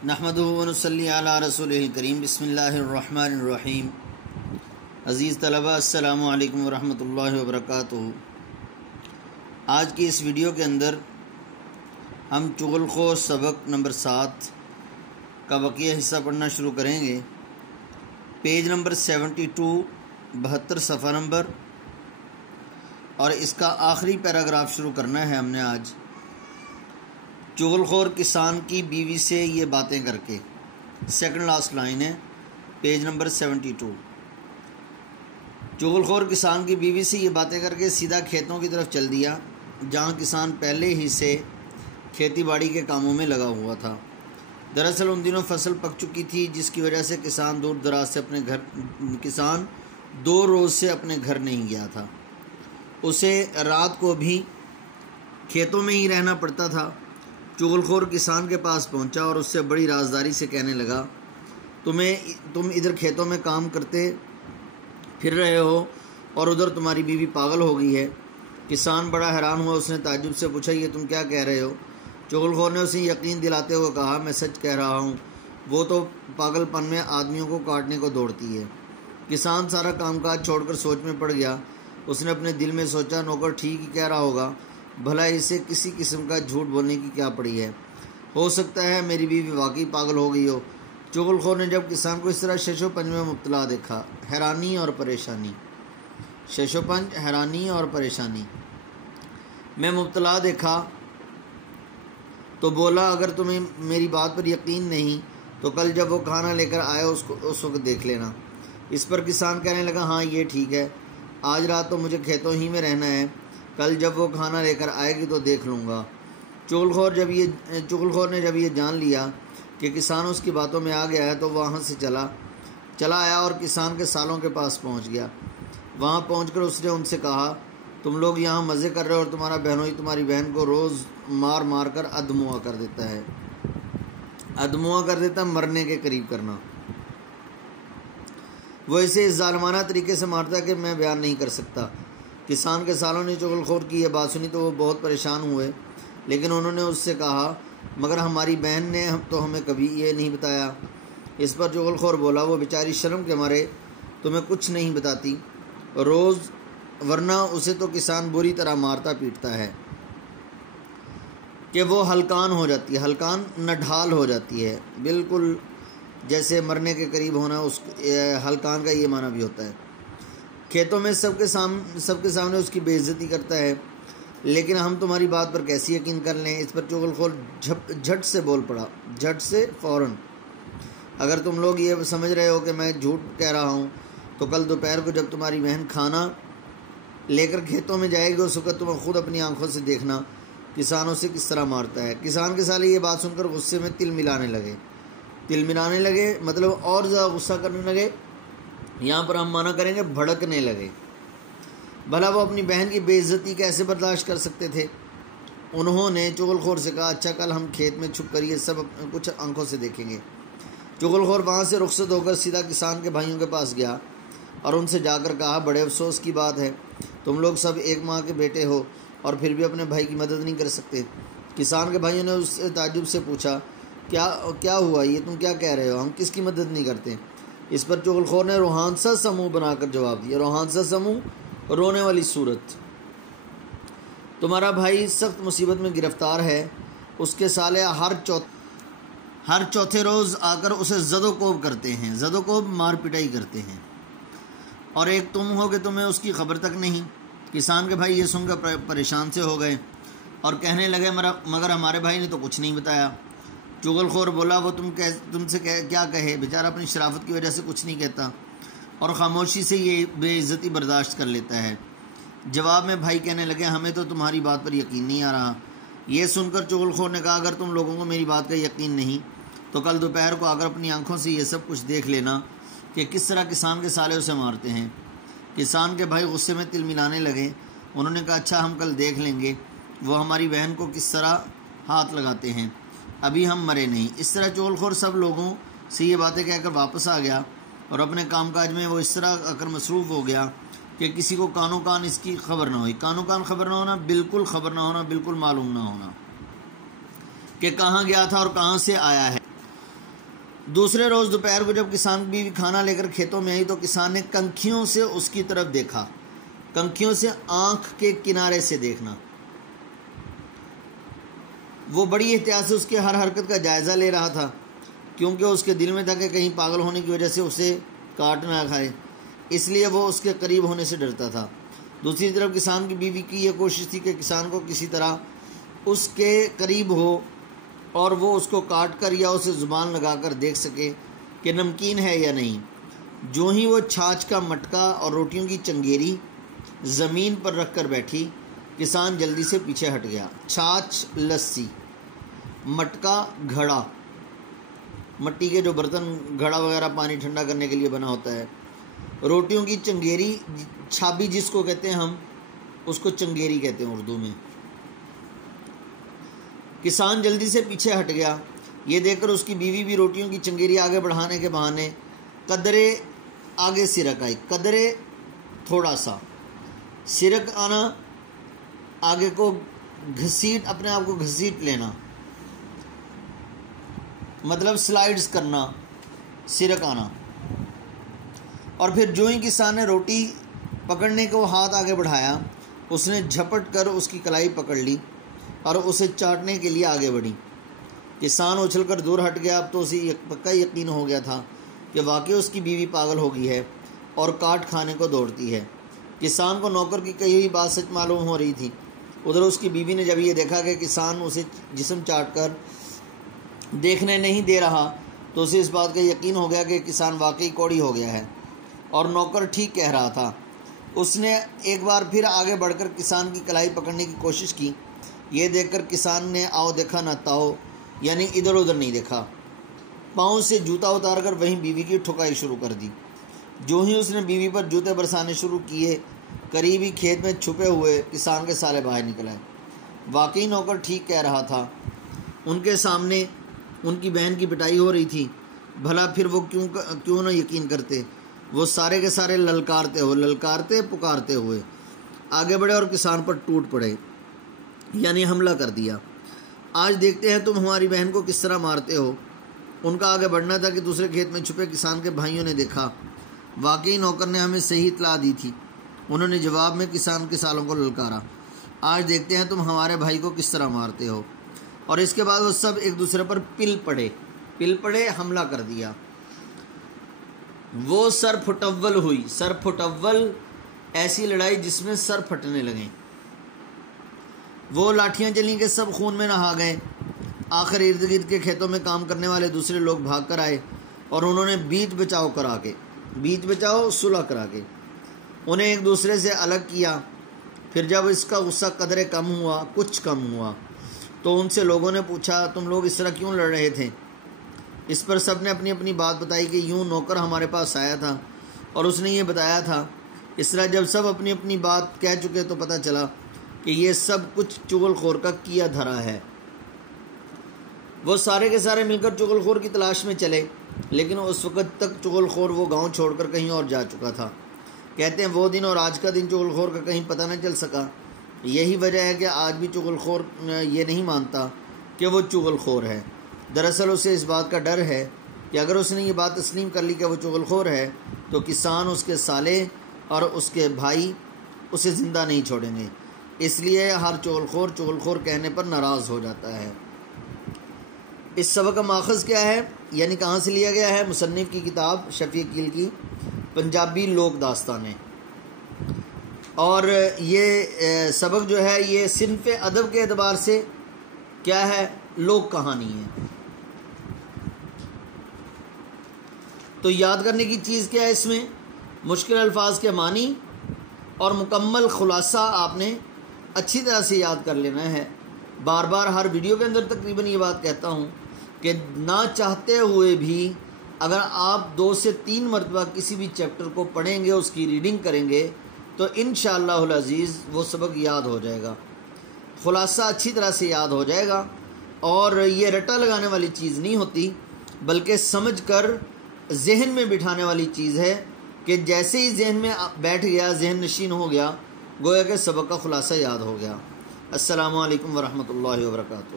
نحمدہ و نصلی علی رسولہ الکریم بسم اللہ الرحمن الرحیم۔ عزیز طلبہ السلام علیکم ورحمۃ اللہ وبرکاتہ۔ آج کی اس ویڈیو کے اندر ہم چغل خور سبق نمبر 7 کا بقیہ حصہ پڑھنا شروع کریں گے۔ پیج نمبر 72 72 صفحہ نمبر، اور اس کا آخری پیراگراف شروع کرنا ہے ہم نے آج۔ چغل خور کسان کی بیوی سے یہ باتیں کر کے، سیکنڈ لاسٹ لائن ہے پیج نمبر 72۔ چغل خور کسان کی بیوی سے یہ باتیں کر کے سیدھا کھیتوں کی طرف چل دیا، جہاں کسان پہلے ہی سے کھیتی باڑی کے کاموں میں لگا ہوا تھا۔ دراصل ان دنوں فصل پک چکی تھی، جس کی وجہ سے کسان دور دراز سے کسان 2 روز سے اپنے گھر نہیں گیا تھا۔ اسے رات کو بھی کھیتوں میں ہی رہنا پڑتا تھا۔ چغل خور کسان کے پاس پہنچا اور اس سے بڑی رازداری سے کہنے لگا، تم ادھر کھیتوں میں کام کرتے پھر رہے ہو اور ادھر تمہاری بیوی پاگل ہو گئی ہے۔ کسان بڑا حیران ہوا، اس نے تعجب سے پوچھا، یہ تم کیا کہہ رہے ہو؟ چغل خور نے اسے یقین دلاتے ہوئے کہا، میں سچ کہہ رہا ہوں، وہ تو پاگل پن میں آدمیوں کو کاٹنے کو دوڑتی ہے۔ کسان سارا کام کاج چھوڑ کر سوچ میں پڑ گیا۔ اس نے اپنے دل میں سوچا، نوکر ٹھیک ہی کہہ رہا ہوگا، بھلا اسے کسی قسم کا جھوٹ بولنے کی کیا پڑی ہے؟ ہو سکتا ہے میری بیوی واقعی پاگل ہو گئی ہو۔ چغل خور نے جب کسان کو اس طرح شش و پنج میں مبتلا دیکھا، حیرانی اور پریشانی میں مبتلا دیکھا تو بولا، اگر تمہیں میری بات پر یقین نہیں تو کل جب وہ کھانا لے کر آئے اس وقت دیکھ لینا۔ اس پر کسان کہنے لگا، ہاں یہ ٹھیک ہے، آج رات تو مجھے کھیتوں ہی میں رہنا ہے، کل جب وہ کھانا لے کر آئے گی تو دیکھ لوں گا۔ چغل خور نے جب یہ جان لیا کہ کسان اس کی باتوں میں آ گیا ہے تو وہاں سے چلا آیا اور کسان کے سالوں کے پاس پہنچ گیا۔ وہاں پہنچ کر اس نے ان سے کہا، تم لوگ یہاں مزے کر رہے ہو اور تمہارا بہنوئی تمہاری بہن کو روز مار کر ادموا کر دیتا ہے۔ مرنے کے قریب کرنا۔ وہ اسے اس ظالمانہ طریقے سے مارتا ہے کہ میں بیان نہیں کر سکتا۔ کسان کے سالوں نے چغل خور کی یہ بات سنی تو وہ بہت پریشان ہوئے، لیکن انہوں نے اس سے کہا، مگر ہماری بہن نے تو ہمیں کبھی یہ نہیں بتایا۔ اس پر چغل خور بولا، وہ بیچاری شرم کے مارے تمہیں کچھ نہیں بتاتی روز، ورنہ اسے تو کسان بری طرح مارتا پیٹتا ہے کہ وہ ہلکان ہو جاتی ہے، ہلکان نڈھال ہو جاتی ہے، بالکل جیسے مرنے کے قریب ہونا۔ اس ہلکان کا یہ معنی بھی ہوتا ہے۔ کھیتوں میں سب کے سامنے اس کی بے عزتی کرتا ہے، لیکن ہم تمہاری بات پر کیسے یقین کر لیں؟ اس پر چغل خور جھٹ سے بول پڑا، جھٹ سے فوراً، اگر تم لوگ یہ سمجھ رہے ہو کہ میں جھوٹ کہہ رہا ہوں تو کل دوپہر کو جب تمہاری بہن کھانا لے کر کھیتوں میں جائے گی، اس وقت تم خود اپنی آنکھوں سے دیکھنا کسان اسے کس طرح مارتا ہے۔ کسان کے سالے یہ بات سن کر غصے میں تل ملانے لگے، مطلب اور زیادہ غصہ کرنے لگے، یہاں پر ہم معنی کریں گے بھڑکنے لگے۔ بھلا وہ اپنی بہن کی بے عزتی کیسے برداشت کر سکتے تھے؟ انہوں نے چغل خور سے کہا، اچھا کل ہم کھیت میں چھپ کر یہ سب کچھ آنکھوں سے دیکھیں گے۔ چغل خور وہاں سے رخصت ہو کر سیدھا کسان کے بھائیوں کے پاس گیا اور ان سے جا کر کہا، بڑے افسوس کی بات ہے، تم لوگ سب ایک ماں کے بیٹے ہو اور پھر بھی اپنے بھائی کی مدد نہیں کر سکتے۔ کسان کے بھائیوں نے اس سے تعجب سے پوچھا، کیا ہوا؟ یہ تم کیا کہہ رہے ہو؟ ہم کس کی مدد نہیں کرتے؟ اس پر چغل خور نے روحانسا سا منہ بنا کر جواب دیا، روحانسا سا منہ، رونے والی صورت، تمہارا بھائی سخت مصیبت میں گرفتار ہے، اس کے سالے ہر چوتھے روز آ کر اسے زد و کوب کرتے ہیں، زد و کوب مار پٹائی کرتے ہیں، اور ایک تم ہو کہ تمہیں اس کی خبر تک نہیں۔ کسان کے بھائی یہ سن کر پریشان سے ہو گئے اور کہنے لگے، مگر ہمارے بھائی نے تو کچھ نہیں بتایا۔ چغل خور بولا، وہ تم سے کیا کہے، بیچارہ اپنی شرافت کی وجہ سے کچھ نہیں کہتا اور خاموشی سے یہ بے عزتی برداشت کر لیتا ہے۔ جواب میں بھائی کہنے لگے، ہمیں تو تمہاری بات پر یقین نہیں آ رہا۔ یہ سن کر چغل خور نے کہا، اگر تم لوگوں کو میری بات کا یقین نہیں تو کل دوپہر کو اگر اپنی آنکھوں سے یہ سب کچھ دیکھ لینا کہ کس طرح کسان کے سالے اسے مارتے ہیں۔ کسان کے بھائی غصے میں تل ملانے لگے۔ انہوں نے کہا، اچھا ہم کل دیکھ لیں گے وہ ہماری بہن کو کس طرح ہاتھ لگاتے ہیں، ابھی ہم مرے نہیں۔ اس طرح چغل خور سب لوگوں سے یہ باتیں کہہ کر واپس آ گیا اور اپنے کام کاج میں وہ اس طرح کر مصروف ہو گیا کہ کسی کو کانوں کان اس کی خبر نہ ہوئی۔ کانوں کان خبر نہ ہونا، بالکل خبر نہ ہونا، بالکل معلوم نہ ہونا کہ کہاں گیا تھا اور کہاں سے آیا ہے۔ دوسرے روز دوپہر کو جب کسان کی بیوی کھانا لے کر کھیتوں میں آئی تو کسان نے کنکھیوں سے اس کی طرف دیکھا. کنکھیوں سے آنکھ کے کنارے سے دیکھنا. وہ بڑی احتیاط سے اس کے ہر حرکت کا جائزہ لے رہا تھا کیونکہ اس کے دل میں تھا کہ کہیں پاگل ہونے کی وجہ سے اسے کاٹ نہ کھائے، اس لیے وہ اس کے قریب ہونے سے ڈرتا تھا. دوسری طرف کسان کی بیوی کی یہ کوشش تھی کہ کسان کو کسی طرح اس کے قریب ہو اور وہ اس کو کاٹ کر یا اسے زبان لگا کر دیکھ سکے کہ نمکین ہے یا نہیں. جو ہی وہ چھاچھ کا مٹکا اور روٹیوں کی چنگیری زمین پر رکھ کر بیٹھی، کسان جلدی سے پیچھے ہٹ گیا. چھاچھ لسی، مٹکا گھڑا، مٹی کے جو برتن گھڑا وغیرہ پانی ٹھنڈا کرنے کے لیے بنا ہوتا ہے. روٹیوں کی چنگیری، چھابی جس کو کہتے ہیں ہم، اس کو چنگیری کہتے ہیں اردو میں. کسان جلدی سے پیچھے ہٹ گیا. یہ دیکھ کر اس کی بیوی بھی روٹیوں کی چنگیری آگے بڑھانے کے بہانے قدرے آگے سرک آئی. قدرے تھوڑا سا، سرک آنا آگے کو گھسیٹ، اپنے آپ کو گھسیٹ لینا، مطلب سلائیڈز کرنا، سرک آنا. اور پھر جو ہی کسان نے روٹی پکڑنے کو ہاتھ آگے بڑھایا، اس نے جھپٹ کر اس کی کلائی پکڑ لی اور اسے چاٹنے کے لیے آگے بڑھی. کسان اچھل کر دور ہٹ گیا. اب تو اسے پکا یقین ہو گیا تھا کہ واقعی اس کی بیوی پاگل ہو گئی ہے اور کاٹ کھانے کو دوڑتی ہے. کسان کو نوکر کی کہی ہوئی بات سچ معلوم ہو رہی تھی. ادھر اس کی بیوی نے جب یہ دیکھا کہ کسان اسے جسم چاٹ کر دیکھنے نہیں دے رہا تو اسے اس بات کا یقین ہو گیا کہ کسان واقعی کوڑی ہو گیا ہے اور نوکر ٹھیک کہہ رہا تھا. اس نے ایک بار پھر آگے بڑھ کر کسان کی کلائی پکڑنے کی کوشش کی. یہ دیکھ کر کسان نے آؤ دیکھا نہ تاؤ، یعنی ادھر ادھر نہیں دیکھا. پاؤں سے جوتا اتار کر وہیں بیوی کی ٹھکائی شروع کر دی. جو ہی اس نے بیوی پر جوتے برسانے شروع کیے، قریبی کھیت میں چھپے ہوئے کسان کے سالے باہر نکل آئے. واقعی نوکر ٹھیک کہہ رہا تھا. ان کے سامنے ان کی بہن کی پٹائی ہو رہی تھی. بھلا پھر وہ کیوں نہ یقین کرتے. وہ سارے کے سارے للکارتے پکارتے ہوئے آگے بڑھے اور کسان پر ٹوٹ پڑے، یعنی حملہ کر دیا. آج دیکھتے ہیں تم ہماری بہن کو کس طرح مارتے ہو. ان کا آگے بڑھنا تھا کہ دوسرے کھیت میں چھپے کسان کے بھائیوں نے دیکھا. واقعی نوکر نے ہمیں صحیح اطلاع دی تھی. انہوں نے جواب میں کسان کے سالوں کو للکارا. آج دیکھتے ہیں تم ہمارے بھائی کو کس طرح مارتے ہو. اور اس کے بعد وہ سب ایک دوسرے پر پل پڑے، حملہ کر دیا. وہ سر پھٹول ہوئی. سر پھٹول ایسی لڑائی جس میں سر پھٹنے لگیں. وہ لاٹھیاں چلیں کہ سب خون میں نہا گئے. آخر ارد گرد کے کھیتوں میں کام کرنے والے دوسرے لوگ بھاگ کر آئے اور انہوں نے بیچ بچاؤ صلح کرا کے انہیں ایک دوسرے سے الگ کیا. پھر جب اس کا غصہ قدرے کچھ کم ہوا تو ان سے لوگوں نے پوچھا تم لوگ اس طرح کیوں لڑ رہے تھے. اس پر سب نے اپنی اپنی بات بتائی کہ یوں نوکر ہمارے پاس آیا تھا اور اس نے یہ بتایا تھا. اس طرح جب سب اپنی اپنی بات کہہ چکے تو پتہ چلا کہ یہ سب کچھ چغل خور کا کیا دھرا ہے. وہ سارے کے سارے مل کر چغل خور کی تلاش میں چلے، لیکن اس وقت تک چغل خور وہ گاؤں چھوڑ کر کہیں اور جا چکا تھا. کہتے ہیں وہ دن اور آج کا دن چغل خور کا کہیں پتہ نہ چل سکا. یہی وجہ ہے کہ آج بھی چغل خور یہ نہیں مانتا کہ وہ چغل خور ہے. دراصل اسے اس بات کا ڈر ہے کہ اگر اس نے یہ بات تسلیم کر لی کہ وہ چغل خور ہے تو کسان، اس کے سالے اور اس کے بھائی اسے زندہ نہیں چھوڑیں گے. اس لیے ہر چغل خور کہنے پر ناراض ہو جاتا ہے. اس سبق کا ماخذ کیا ہے، یعنی کہاں سے لیا گیا ہے؟ مصنف کی کتاب شفیع کیل کی پنجابی لوک داستانیں. اور یہ سبق جو ہے یہ صنف ادب کے اعتبار سے کیا ہے؟ لوک کہانی ہے. تو یاد کرنے کی چیز کیا ہے اس میں؟ مشکل الفاظ کے معنی اور مکمل خلاصہ آپ نے اچھی طرح سے یاد کر لینا ہے. بار بار ہر ویڈیو کے اندر تقریباً یہ بات کہتا ہوں کہ نہ چاہتے ہوئے بھی اگر آپ 2 سے 3 مرتبہ کسی بھی چیپٹر کو پڑھیں گے، اس کی ریڈنگ کریں گے تو انشاءاللہ العزیز وہ سبق یاد ہو جائے گا. خلاصہ اچھی طرح سے یاد ہو جائے گا. اور یہ رٹا لگانے والی چیز نہیں ہوتی، بلکہ سمجھ کر ذہن میں بٹھانے والی چیز ہے کہ جیسے ہی ذہن میں بیٹھ گیا، ذہن نشین ہو گیا، گویا کہ سبق کا خلاصہ یاد ہو گیا. السلام علیکم ورحمۃ اللہ وبرکاتہ.